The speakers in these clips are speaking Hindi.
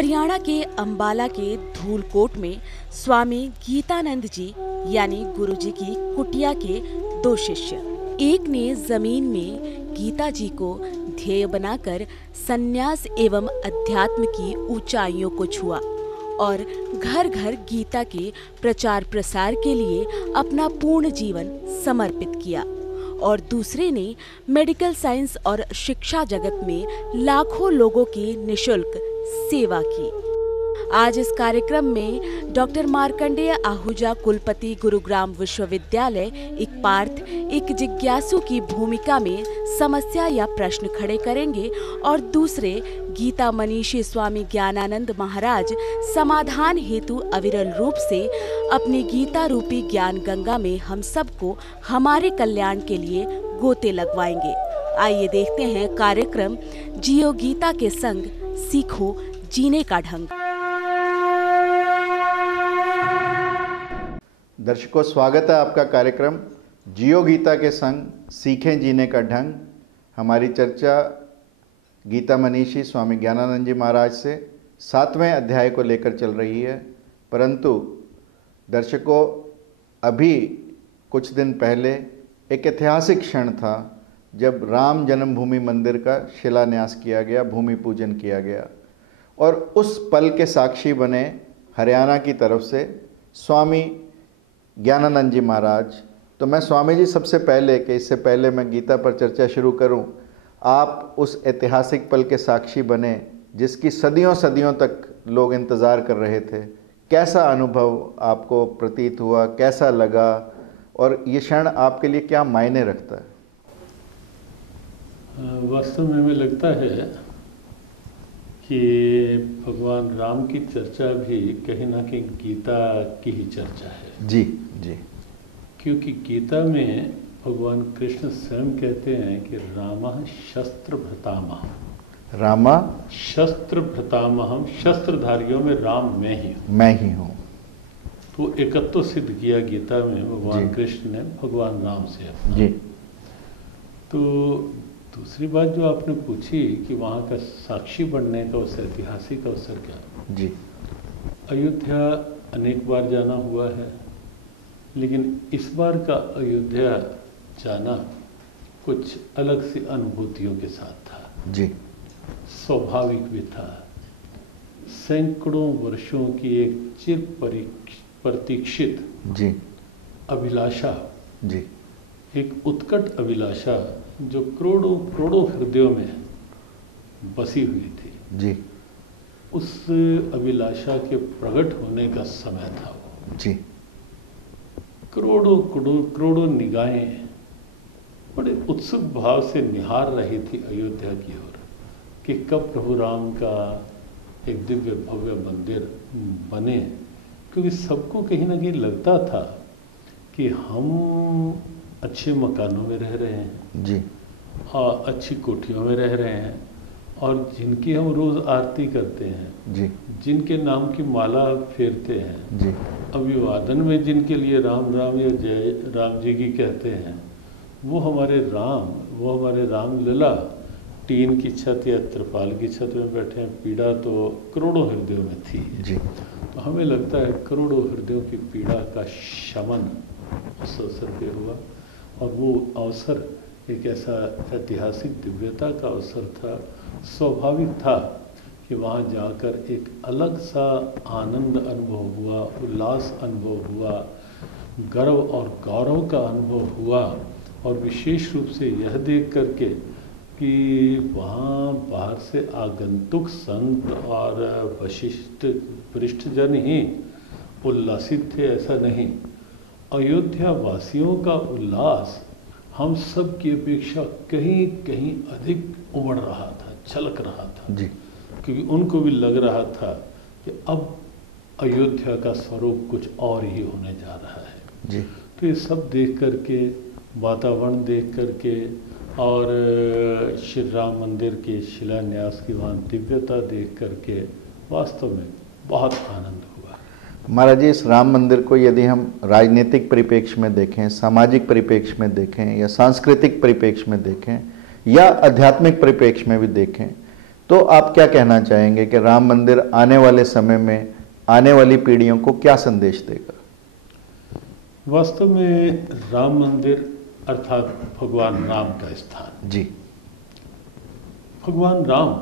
हरियाणा के अंबाला के धूलकोट में स्वामी गीतानंद जी यानी गुरुजी की कुटिया के दो शिष्य, एक ने जमीन में गीता जी को ध्येय बनाकर संन्यास एवं अध्यात्म की ऊंचाइयों को छुआ और घर घर गीता के प्रचार प्रसार के लिए अपना पूर्ण जीवन समर्पित किया, और दूसरे ने मेडिकल साइंस और शिक्षा जगत में लाखों लोगों की निशुल्क सेवा की। आज इस कार्यक्रम में डॉक्टर मार्कंडेय आहूजा कुलपति गुरुग्राम विश्वविद्यालय एक पार्थ एक जिज्ञासु की भूमिका में समस्या या प्रश्न खड़े करेंगे और दूसरे गीता मनीषी स्वामी ज्ञानानंद महाराज समाधान हेतु अविरल रूप से अपनी गीता रूपी ज्ञान गंगा में हम सबको हमारे कल्याण के लिए गोते लगवाएंगे। आइए देखते हैं कार्यक्रम जियो गीता के संग, सीखो जीने का ढंग। दर्शकों, स्वागत है आपका कार्यक्रम जियो गीता के संग, सीखें जीने का ढंग। हमारी चर्चा गीता मनीषी स्वामी ज्ञानानंद जी महाराज से 7वें अध्याय को लेकर चल रही है। परंतु दर्शकों, अभी कुछ दिन पहले एक ऐतिहासिक क्षण था जब राम जन्मभूमि मंदिर का शिलान्यास किया गया, भूमि पूजन किया गया, और उस पल के साक्षी बने हरियाणा की तरफ से स्वामी ज्ञानानंद जी महाराज। तो मैं स्वामी जी, सबसे पहले कि इससे पहले मैं गीता पर चर्चा शुरू करूं, आप उस ऐतिहासिक पल के साक्षी बने जिसकी सदियों सदियों तक लोग इंतज़ार कर रहे थे। कैसा अनुभव आपको प्रतीत हुआ, कैसा लगा, और ये क्षण आपके लिए क्या मायने रखता है? वास्तव में हमें लगता है कि भगवान राम की चर्चा भी कहीं ना कहीं गीता की ही चर्चा है। जी जी। क्योंकि गीता में भगवान कृष्ण स्वयं कहते हैं कि रामः शस्त्र भृतामहम्। रामा शस्त्र भृतामहम्, शस्त्रधारियों में राम मैं ही हूँ। तो एकत्व सिद्ध किया गीता में भगवान कृष्ण ने भगवान राम से अपना। जी। तो दूसरी बात जो आपने पूछी कि वहाँ का साक्षी बनने का उस ऐतिहासिक अवसर क्या। जी। अयोध्या अनेक बार जाना हुआ है, लेकिन इस बार का अयोध्या जाना कुछ अलग सी अनुभूतियों के साथ था। जी। स्वाभाविक भी था। सैकड़ों वर्षों की एक चिर प्रतीक्षित जी अभिलाषा, जी, एक उत्कट अभिलाषा जो करोड़ों करोड़ों हृदयों में बसी हुई थी। जी। उस अभिलाषा के प्रकट होने का समय था वो। जी। करोड़ों करोड़ों निगाहें बड़े उत्सुक भाव से निहार रही थी अयोध्या की ओर कि कब प्रभु राम का एक दिव्य भव्य मंदिर बने। क्योंकि सबको कहीं ना कहीं लगता था कि हम अच्छे मकानों में रह रहे हैं जी, और अच्छी कोठियों में रह रहे हैं, और जिनकी हम रोज़ आरती करते हैं जी, जिनके नाम की माला फेरते हैं जी, अभिवादन में जिनके लिए राम राम या जय राम जी की कहते हैं, वो हमारे राम लला टीन की छत या त्रिपाल की छत में बैठे हैं। पीड़ा तो करोड़ों हृदयों में थी जी। तो हमें लगता है करोड़ों हृदयों की पीड़ा का शमन उस अवसर पे हुआ, और वो अवसर एक ऐसा ऐतिहासिक दिव्यता का अवसर था। स्वाभाविक था कि वहाँ जाकर एक अलग सा आनंद अनुभव हुआ, उल्लास अनुभव हुआ, गर्व और गौरव का अनुभव हुआ, और विशेष रूप से यह देख करके कि वहाँ बाहर से आगंतुक संत और वरिष्ठ जन ही उल्लासित थे, ऐसा नहीं। अयोध्या वासियों का उल्लास हम सब की अपेक्षा कहीं कहीं अधिक उमड़ रहा था, छलक रहा था जी। क्योंकि उनको भी लग रहा था कि अब अयोध्या का स्वरूप कुछ और ही होने जा रहा है जी। तो ये सब देख करके, वातावरण देख करके, और श्री राम मंदिर के शिलान्यास की वहाँ दिव्यता देख करके वास्तव में बहुत आनंद हुआ। महाराज जी, इस राम मंदिर को यदि हम राजनीतिक परिप्रेक्ष्य में देखें, सामाजिक परिप्रेक्ष्य में देखें, या सांस्कृतिक परिप्रेक्ष्य में देखें, या आध्यात्मिक परिप्रेक्ष्य में भी देखें, तो आप क्या कहना चाहेंगे कि राम मंदिर आने वाले समय में आने वाली पीढ़ियों को क्या संदेश देगा? वास्तव में राम मंदिर अर्थात भगवान राम का स्थान। जी। भगवान राम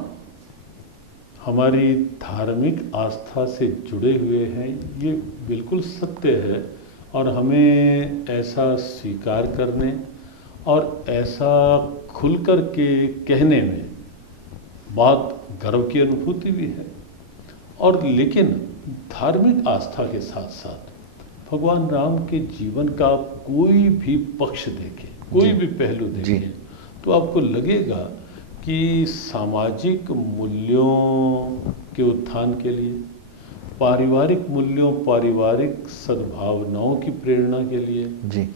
हमारी धार्मिक आस्था से जुड़े हुए हैं, ये बिल्कुल सत्य है और हमें ऐसा स्वीकार करने और ऐसा खुलकर के कहने में बहुत गर्व की अनुभूति भी है। और लेकिन धार्मिक आस्था के साथ साथ भगवान राम के जीवन का कोई भी पक्ष देखें, कोई भी पहलू देखें, तो आपको लगेगा कि सामाजिक मूल्यों के उत्थान के लिए, पारिवारिक मूल्यों, पारिवारिक सद्भावनाओं की प्रेरणा के लिए, जी,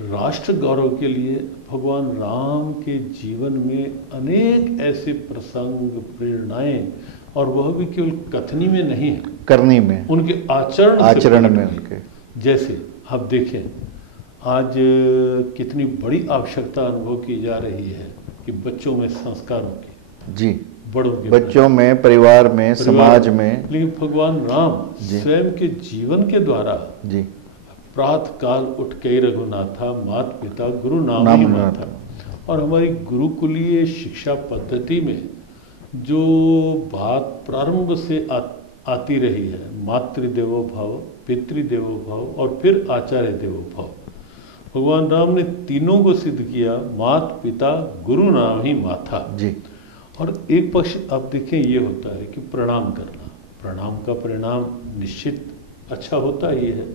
राष्ट्र गौरव के लिए भगवान राम के जीवन में अनेक ऐसे प्रसंग, प्रेरणाएं, और वह भी केवल कथनी में नहीं है, करनी में, उनके आचरण में उनके। जैसे आप देखें आज कितनी बड़ी आवश्यकता अनुभव की जा रही है कि बच्चों में संस्कारों की, जी, बड़ों के बच्चों में, परिवार में, समाज में। लेकिन भगवान राम स्वयं के जीवन के द्वारा, जी, प्रातः काल उठ के रघुनाथा, मात पिता गुरु नाम ही माता, और हमारी गुरुकुलीय शिक्षा पद्धति में जो बात प्रारंभ से आती रही है, मातृदेवो भव, पितृदेवो भव और फिर आचार्य देवो भव, भगवान राम ने तीनों को सिद्ध किया, मात पिता गुरु नाम ही माथा। जी। और एक पक्ष आप देखें ये होता है कि प्रणाम करना, प्रणाम का परिणाम निश्चित अच्छा होता ही है,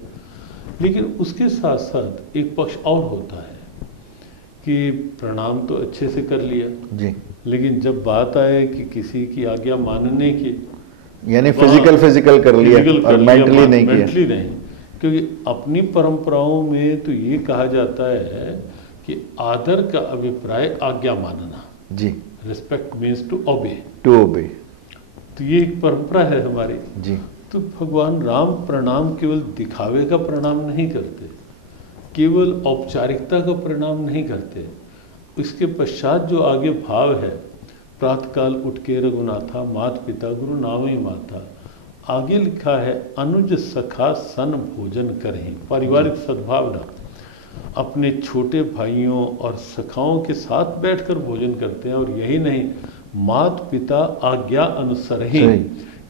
लेकिन उसके साथ साथ एक पक्ष और होता है कि प्रणाम तो अच्छे से कर लिया, जी, लेकिन जब बात आए कि किसी की आज्ञा मानने की, यानी फिजिकल कर लिया और मेंटली नहीं किया। मेंटली नहीं, क्योंकि अपनी परंपराओं में तो ये कहा जाता है कि आदर का अभिप्राय आज्ञा मानना। जी। Respect means to obey. तो ये एक परंपरा है हमारी। जी। तो भगवान राम प्रणाम केवल दिखावे का प्रणाम नहीं करते, केवल औपचारिकता का प्रणाम नहीं करते, इसके पश्चात जो आगे भाव है, प्रातःकाल उठ के रघुनाथा, मात पिता गुरु नाम ही माता, आगे लिखा है अनुज सखा सन भोजन करें, पारिवारिक सद्भावना, अपने छोटे भाइयों और सखाओं के साथ बैठकर भोजन करते हैं। और यही नहीं, मात पिता आज्ञा अनुसार ही,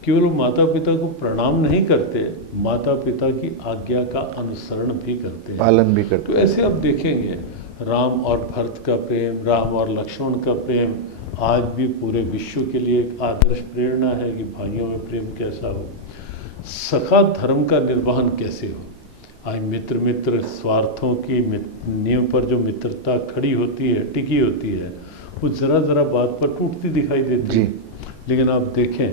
केवल माता पिता को प्रणाम नहीं करते, माता पिता की आज्ञा का अनुसरण भी करते हैं, पालन भी करते हैं। तो ऐसे आप देखेंगे राम और भरत का प्रेम, राम और लक्ष्मण का प्रेम आज भी पूरे विश्व के लिए एक आदर्श प्रेरणा है कि भाइयों में प्रेम कैसा हो, सखा धर्म का निर्वहन कैसे हो। आज मित्र मित्र स्वार्थों की नींव पर जो मित्रता खड़ी होती है, टिकी होती है, वो जरा जरा बात पर टूटती दिखाई देती है। लेकिन आप देखें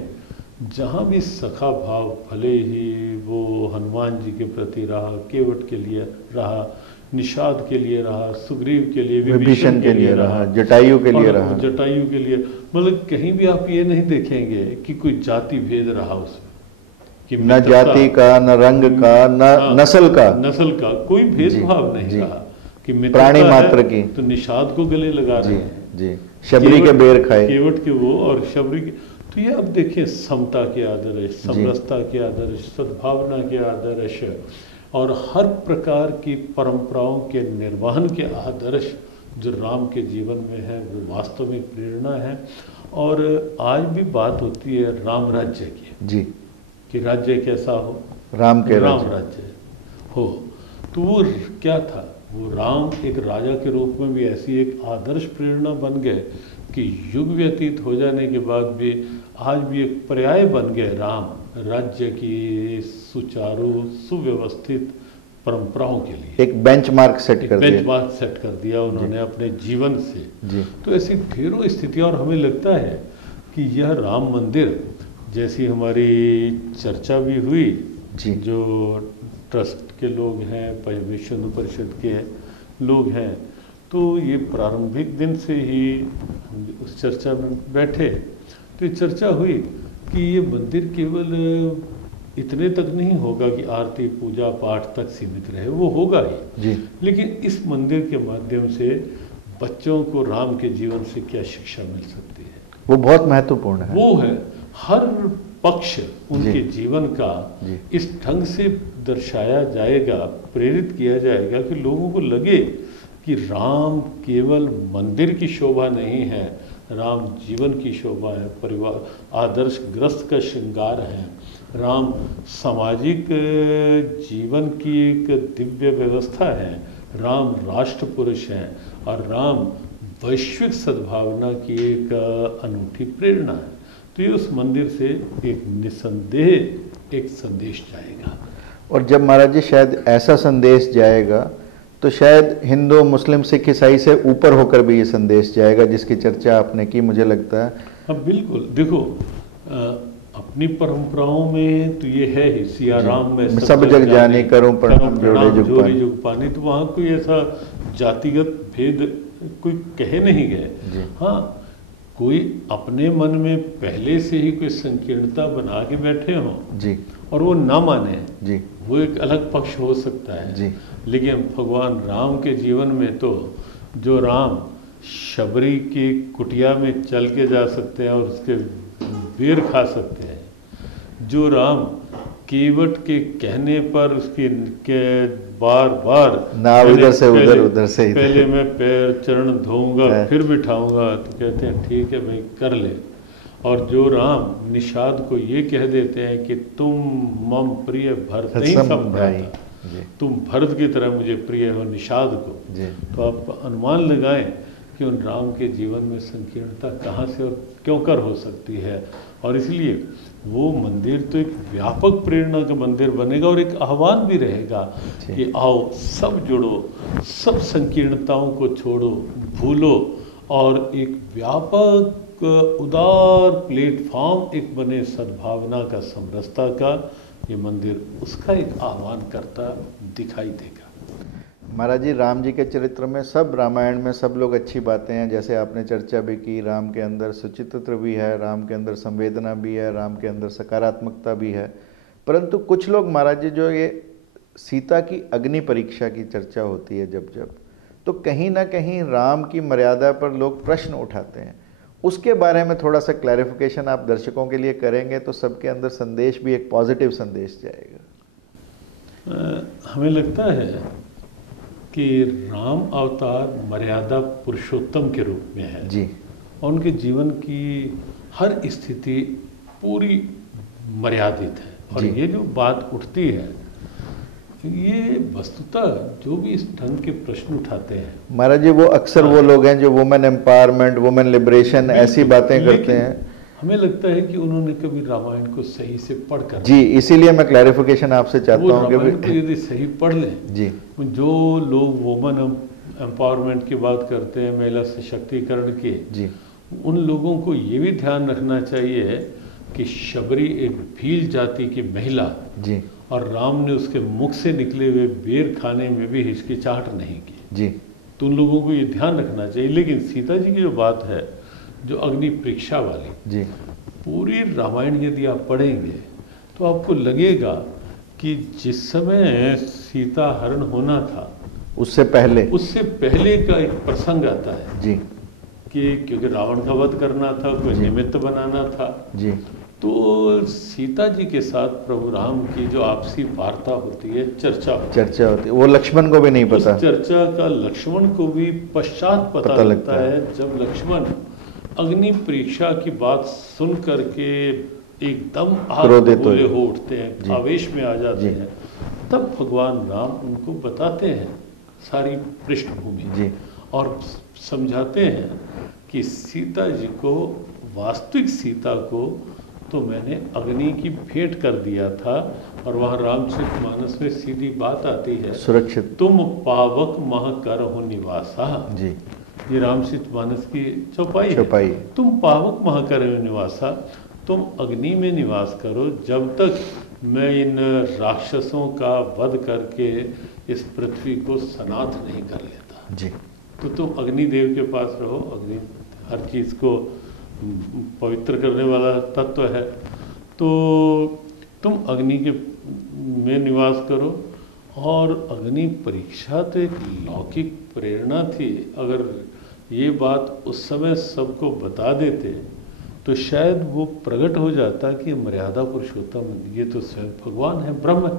जहाँ भी सखा भाव, भले ही वो हनुमान जी के प्रति रहा, केवट के लिए रहा, निषाद के लिए रहा, सुग्रीव के लिए, विभीषण के लिए रहा, जटायु के लिए रहा, जटायु के लिए, मतलब कहीं भी आप ये नहीं देखेंगे कि कोई जाति भेद रहा उसमें, कि न जाति का, न रंग का, न नस्ल का कोई भेदभाव नहीं रहा, कि प्राणी मात्र की तो निषाद को गले लगा रहे हैं, जी, शबरी के बेर खाए, केवट के वो और शबरी के। तो ये अब देखिए समता के आदर्श, समरसता के आदर्श, सद्भावना के आदर्श और हर प्रकार की परंपराओं के निर्वहन के आदर्श जो राम के जीवन में है, वो वास्तविक प्रेरणा है। और आज भी बात होती है राम राज्य की, जी, कि राज्य कैसा हो, राम राज्य हो। तो वो क्या था, वो राम एक राजा के रूप में भी ऐसी एक आदर्श प्रेरणा बन गए कि युग व्यतीत हो जाने के बाद भी आज भी एक पर्याय बन गए राम राज्य की सुचारू सुव्यवस्थित परंपराओं के लिए। एक बेंचमार्क सेट कर दिया उन्होंने अपने जीवन से। जी। तो ऐसी ढेरों स्थितियां, और हमें लगता है कि यह राम मंदिर जैसी हमारी चर्चा भी हुई, जो ट्रस्ट के लोग हैं, विश्व हिंदू परिषद के लोग हैं, तो ये प्रारंभिक दिन से ही उस चर्चा में बैठे, तो ये चर्चा हुई कि ये मंदिर केवल इतने तक नहीं होगा कि आरती पूजा पाठ तक सीमित रहे, वो होगा ही, लेकिन इस मंदिर के माध्यम से बच्चों को राम के जीवन से क्या शिक्षा मिल सकती है, वो बहुत महत्वपूर्ण है। वो है हर पक्ष उनके जीवन का जी। इस ढंग से दर्शाया जाएगा, प्रेरित किया जाएगा कि लोगों को लगे कि राम केवल मंदिर की शोभा नहीं है, राम जीवन की शोभा है, परिवार आदर्श ग्रस्त का श्रृंगार है, राम सामाजिक जीवन की एक दिव्य व्यवस्था है, राम राष्ट्र पुरुष हैं और राम वैश्विक सद्भावना की एक अनूठी प्रेरणा है। तो ये उस मंदिर से एक निसंदेह एक संदेश जाएगा। और जब महाराज जी शायद ऐसा संदेश जाएगा तो शायद हिंदू मुस्लिम सिख ईसाई से ऊपर होकर भी ये संदेश जाएगा, जिसकी चर्चा आपने की, मुझे लगता है। हाँ बिल्कुल, देखो अपनी परंपराओं में तो ये है ही, सिया राम में सब जग जाने करूं प्रणाम जोड़े जुग पानी, तो वहाँ कोई ऐसा जातिगत भेद कोई कहे नहीं गए। हाँ, कोई अपने मन में पहले से ही कोई संकीर्णता बना के बैठे हों जी और वो ना माने जी, वो एक अलग पक्ष हो सकता है जी। लेकिन भगवान राम के जीवन में तो जो राम शबरी की कुटिया में चल के जा सकते हैं और उसके बेर खा सकते हैं, जो राम केवट के कहने पर उसके के बार बार ना इधर से उधर, उधर से इधर, पहले मैं पैर चरण धोऊंगा फिर बिठाऊंगा, तो कहते हैं ठीक है भाई कर ले। और जो राम निषाद को ये कह देते हैं कि तुम मम प्रिय भरत ही संभ्राता, तुम भरत की तरह मुझे प्रिय हो निषाद को, तो आप अनुमान लगाएं कि उन राम के जीवन में संकीर्णता कहाँ से और क्यों कर हो सकती है। और इसलिए वो मंदिर तो एक व्यापक प्रेरणा का मंदिर बनेगा और एक आह्वान भी रहेगा कि आओ सब जुड़ो, सब संकीर्णताओं को छोड़ो, भूलो और एक व्यापक उदार प्लेटफॉर्म एक बने सद्भावना का, समरसता का। ये मंदिर उसका एक आह्वान करता दिखाई देगा। महाराज जी, राम जी के चरित्र में, सब रामायण में सब लोग अच्छी बातें हैं, जैसे आपने चर्चा भी की, राम के अंदर सुचित्र भी है, राम के अंदर संवेदना भी है, राम के अंदर सकारात्मकता भी है। परंतु कुछ लोग महाराज जी, जो ये सीता की अग्नि परीक्षा की चर्चा होती है जब जब, तो कहीं ना कहीं राम की मर्यादा पर लोग प्रश्न उठाते हैं। उसके बारे में थोड़ा सा क्लैरिफिकेशन आप दर्शकों के लिए करेंगे तो सबके अंदर संदेश भी एक पॉजिटिव संदेश जाएगा। हमें लगता है कि राम अवतार मर्यादा पुरुषोत्तम के रूप में है जी, और उनके जीवन की हर स्थिति पूरी मर्यादित है। और ये जो बात उठती है, ये वस्तुतः जो भी इस ढंग के प्रश्न उठाते हैं महाराज जी, वो अक्सर वो लोग हैं जो वुमेन एम्पावरमेंट, वुमेन लिबरेशन ऐसी बातें करते हैं। हमें लगता है कि उन्होंने कभी रामायण को सही से पढ़कर, जी, इसीलिए मैं क्लैरिफिकेशन आपसे चाहता हूँ कि रामायण को यदि सही पढ़ लें जी, जो लोग वुमेन एम्पावरमेंट की बात करते हैं, महिला सशक्तिकरण की, जी, उन लोगों को ये भी ध्यान रखना चाहिए कि शबरी एक भील जाति की महिला जी, और राम ने उसके मुख से निकले हुए बेर खाने में भी हिचकिचाहट नहीं की जी। तो उन लोगों को ये ध्यान रखना चाहिए। लेकिन सीता जी की जो बात है, जो अग्नि परीक्षा वाली, जी, पूरी रामायण यदि आप पढ़ेंगे तो आपको लगेगा कि जिस समय सीता हरण होना था उससे पहले का एक प्रसंग आता है जी, कि क्योंकि रावण का वध करना था, कोई निमित्त बनाना था जी, तो सीता जी के साथ प्रभु राम की जो आपसी वार्ता होती है, चर्चा होती है, वो लक्ष्मण को भी नहीं पता। उस चर्चा का लक्ष्मण को भी पश्चात पता लगता है जब लक्ष्मण अग्नि परीक्षा की बात सुन करके एकदम आग हो उठते हैं, आवेश में आ जाते हैं। तब भगवान राम उनको बताते हैं सारी पृष्ठभूमि और समझाते हैं कि सीता जी को, वास्तविक सीता को तो मैंने अग्नि की भेंट कर दिया था। और वहाँ रामचरितमानस में सीधी बात आती है, सुरक्षित तुम पावक मह करहु निवासा जी, ये रामचरितमानस की चौपाई है। तुम पावक मह करहु निवासा, तुम अग्नि में निवास करो जब तक मैं इन राक्षसों का वध करके इस पृथ्वी को सनाथ नहीं कर लेता जी। तो तुम अग्निदेव के पास रहो, अग्नि हर चीज़ को पवित्र करने वाला तत्व है, तो तुम अग्नि के में निवास करो। और अग्नि परीक्षा तो एक लौकिक प्रेरणा थी। अगर ये बात उस समय सबको बता देते तो शायद वो प्रकट हो जाता कि मर्यादा पुरुषोत्तम ये तो स्वयं भगवान है, ब्रह्म है,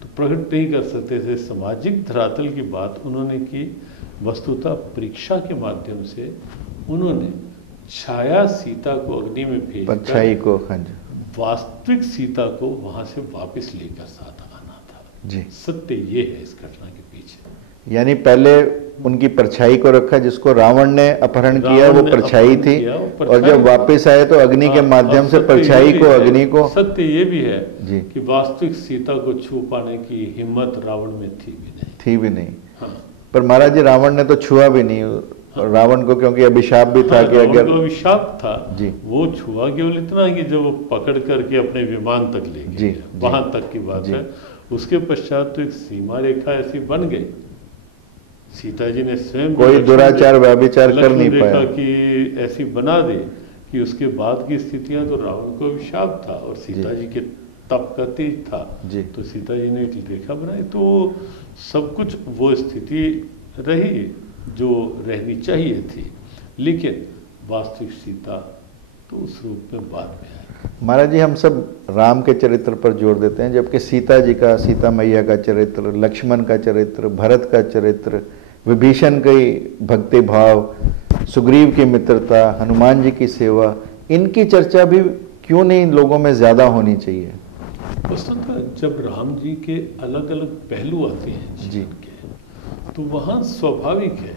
तो प्रकट नहीं कर सकते थे। सामाजिक धरातल की बात उन्होंने की, वस्तुतः परीक्षा के माध्यम से उन्होंने छाया सीता को अग्नि में भेज परछाई को, हाँ जी, वास्तविक सीता को वहां से वापस लेकर साथ आना था जी। सत्य ये है इस घटना के पीछे। यानी पहले उनकी परछाई को रखा, जिसको रावण ने अपहरण किया वो परछाई थी, और जब वापस आए तो अग्नि के माध्यम से परछाई को, अग्नि को। सत्य ये भी है जी कि वास्तविक सीता को छू पाने की हिम्मत रावण में थी भी नहीं। हाँ। पर महाराज जी रावण ने तो छुआ भी नहीं, हाँ। रावण को क्योंकि अभिशाप भी था कि अगर अभिशाप था जी, वो छुआ केवल इतना कि जब वो पकड़ करके अपने विमान तक ले गए, वहां तक की बात है। उसके पश्चात तो एक सीमा रेखा ऐसी बन गई, सीता जी ने स्वयं कोई दुराचार व्यभिचार कर नहीं पाया कि ऐसी बना दी कि उसके बाद की स्थितियां तो रावण को अभिशाप था और सीता जी के तप का तेज था, तो सीता जी ने एक रेखा बनाई, तो सब कुछ वो स्थिति रही जो रहनी चाहिए थी, लेकिन वास्तविक सीता तो उस रूप में बाद में आई। महाराज जी हम सब राम के चरित्र पर जोर देते हैं, जबकि सीता जी का, सीता मैया का चरित्र, लक्ष्मण का चरित्र, भरत का चरित्र, विभीषण की भक्ति भाव, सुग्रीव की मित्रता, हनुमान जी की सेवा, इनकी चर्चा भी क्यों नहीं लोगों में ज्यादा होनी चाहिए? वस्तुतः जब राम जी के अलग अलग पहलू आते हैं जीवन के, तो वहाँ स्वाभाविक है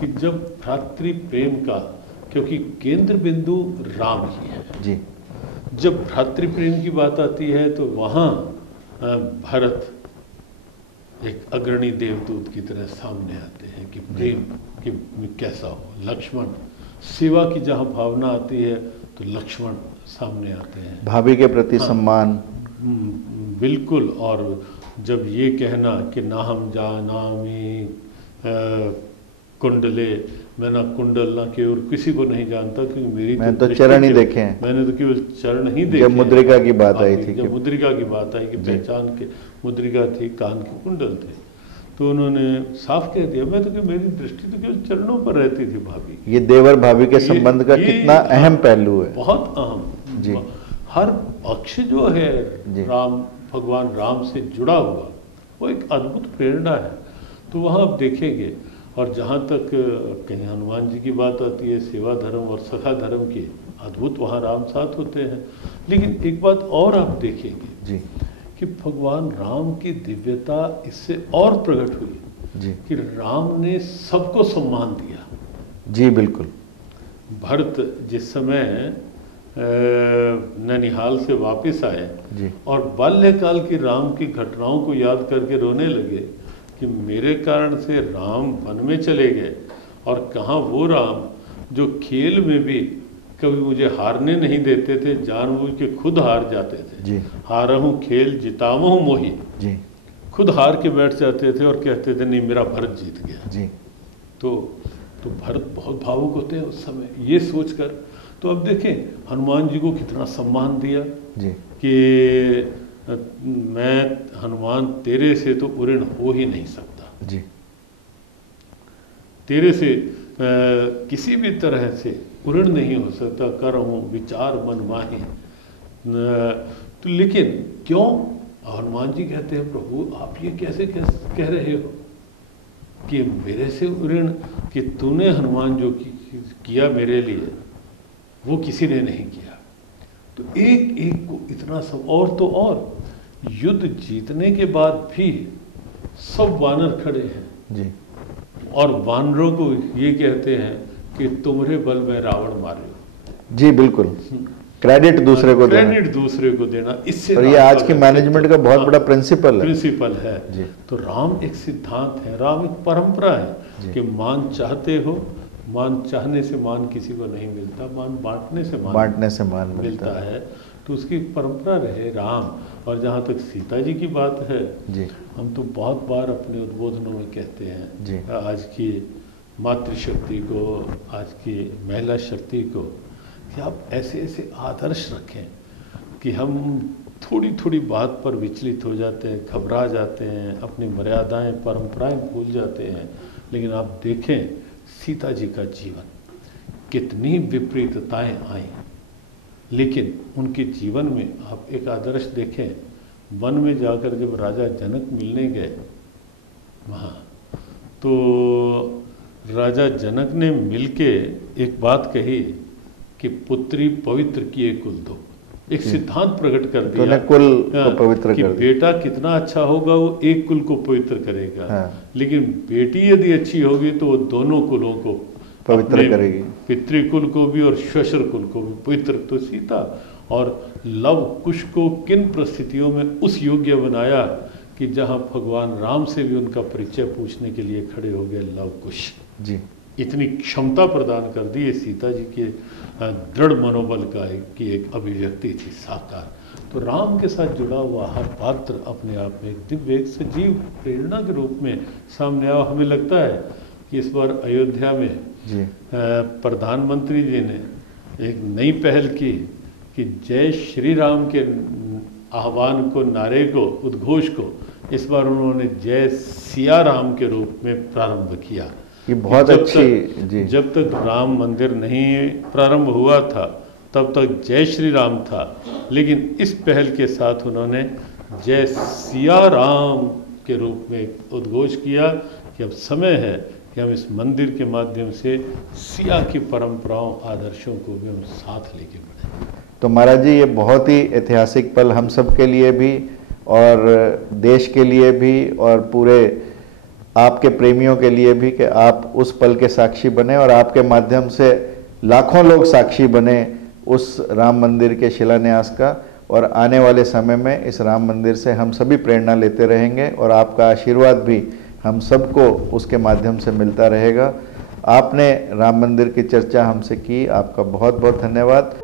कि जब भ्रातृ प्रेम का, क्योंकि केंद्र बिंदु राम ही है जी, जब भ्रातृ प्रेम की बात आती है तो वहाँ भरत एक अग्रणी देवदूत की तरह सामने आते हैं कि प्रेम कि कैसा हो। लक्ष्मण सेवा की जहाँ भावना आती है तो लक्ष्मण सामने आते हैं, भाभी के प्रति सम्मान, बिल्कुल। और जब ये कहना कि ना हम जानामि कुंडले, मैं ना कुंडल ना केवल किसी को नहीं जानता क्योंकि मेरी तो चरण ही देखे हैं, मैंने तो केवल चरण ही देखे। जब मुद्रिका की बात आई थी, जब मुद्रिका की बात आई कि पहचान के मुद्रिका थी, कान के कुंडल थे, तो उन्होंने साफ कह दिया मैं तो, मेरी दृष्टि तो केवल चरणों पर रहती थी भाभी। ये देवर भाभी के संबंध का कितना अहम पहलू है, बहुत अहम जी। हर पक्ष जो है राम, भगवान राम से जुड़ा हुआ, वो एक अद्भुत प्रेरणा है। तो वहाँ आप देखेंगे, और जहाँ तक कहीं हनुमान जी की बात आती है, सेवा धर्म और सखा धर्म की, अद्भुत वहाँ राम साथ होते हैं। लेकिन एक बात और आप देखेंगे जी कि भगवान राम की दिव्यता इससे और प्रकट हुई जी कि राम ने सबको सम्मान दिया। जी बिल्कुल। भरत जिस समय ननिहाल से वापस आए जी, और बाल्यकाल की राम की घटनाओं को याद करके रोने लगे कि मेरे कारण से राम वन में चले गए, और कहाँ वो राम जो खेल में भी कभी मुझे हारने नहीं देते थे, जानबूझ के खुद हार जाते थे जी, हारहूँ खेल जितावहूँ मोही जी, खुद हार के बैठ जाते थे और कहते थे नहीं मेरा भरत जीत गया जी। तो भरत बहुत भावुक होते हैं उस समय ये सोचकर। तो अब देखें हनुमान जी को कितना सम्मान दिया जी कि मैं हनुमान तेरे से तो उऋण हो ही नहीं सकता जी, तेरे से किसी भी तरह से उऋण नहीं हो सकता, करहूँ विचार मन माही। तो लेकिन क्यों हनुमान जी कहते हैं प्रभु आप ये कैसे कह रहे हो कि मेरे से ऋण, कि तूने हनुमान जो किया मेरे लिए वो किसी ने नहीं किया। तो एक एक को इतना सब, और तो और युद्ध जीतने के बाद भी सब वानर खड़े हैं जी, और वानरों को ये कहते हैं कि तुम्हारे बल में रावण मारे। जी बिल्कुल, क्रेडिट दूसरे को देना, क्रेडिट दूसरे को देना, इससे और ये आज की मैनेजमेंट का बहुत बड़ा प्रिंसिपल है जी। तो राम एक सिद्धांत है, राम एक परंपरा है कि मान चाहते हो, मान चाहने से मान किसी को नहीं मिलता, मान बांटने से मान मिलता है। तो उसकी परंपरा रहे राम। और जहाँ तक सीता जी की बात है जी, हम तो बहुत बार अपने उद्बोधनों में कहते हैं जी, आज की मातृशक्ति को, आज की महिला शक्ति को, कि आप ऐसे ऐसे आदर्श रखें कि हम थोड़ी थोड़ी बात पर विचलित हो जाते हैं, घबरा जाते हैं, अपनी मर्यादाएं परंपराएं भूल जाते हैं। लेकिन आप देखें सीता जी का जीवन, कितनी विपरीतताएं आई, लेकिन उनके जीवन में आप एक आदर्श देखें, वन में जाकर जब राजा जनक मिलने गए वहाँ, तो राजा जनक ने मिलके एक बात कही कि पुत्री पवित्र किए कुल दो, एक सिद्धांत प्रकट कर दिया कुल को पवित्र कि कर बेटा कितना अच्छा होगा वो एक कुल को पवित्र करेगा, लेकिन बेटी यदि अच्छी होगी तो वो दोनों कुलों को पवित्र करेगी, पितृकुल को भी और श्वशुर कुल को भी पवित्र। तो सीता और लव कुश को किन परिस्थितियों में उस योग्य बनाया कि जहाँ भगवान राम से भी उनका परिचय पूछने के लिए खड़े हो गए लव कुश जी। इतनी क्षमता प्रदान कर दी है सीता जी के दृढ़ मनोबल की एक अभिव्यक्ति थी साकार। तो राम के साथ जुड़ा हुआ हर पात्र अपने आप में एक दिव्य एक सजीव प्रेरणा के रूप में सामने आया। हमें लगता है कि इस बार अयोध्या में जी प्रधानमंत्री जी ने एक नई पहल की कि जय श्री राम के आह्वान को, नारे को, उद्घोष को इस बार उन्होंने जय सिया राम के रूप में प्रारंभ किया। ये बहुत अच्छी जी। जब तक राम मंदिर नहीं प्रारंभ हुआ था तब तक जय श्री राम था, लेकिन इस पहल के साथ उन्होंने जय सिया राम के रूप में उद्घोष किया कि अब समय है कि हम इस मंदिर के माध्यम से सिया की परंपराओं, आदर्शों को भी हम साथ लेके बढ़ें। तो महाराज जी, ये बहुत ही ऐतिहासिक पल हम सब के लिए भी और देश के लिए भी और पूरे आपके प्रेमियों के लिए भी कि आप उस पल के साक्षी बने और आपके माध्यम से लाखों लोग साक्षी बने उस राम मंदिर के शिलान्यास का। और आने वाले समय में इस राम मंदिर से हम सभी प्रेरणा लेते रहेंगे और आपका आशीर्वाद भी हम सबको उसके माध्यम से मिलता रहेगा। आपने राम मंदिर की चर्चा हमसे की, आपका बहुत बहुत धन्यवाद।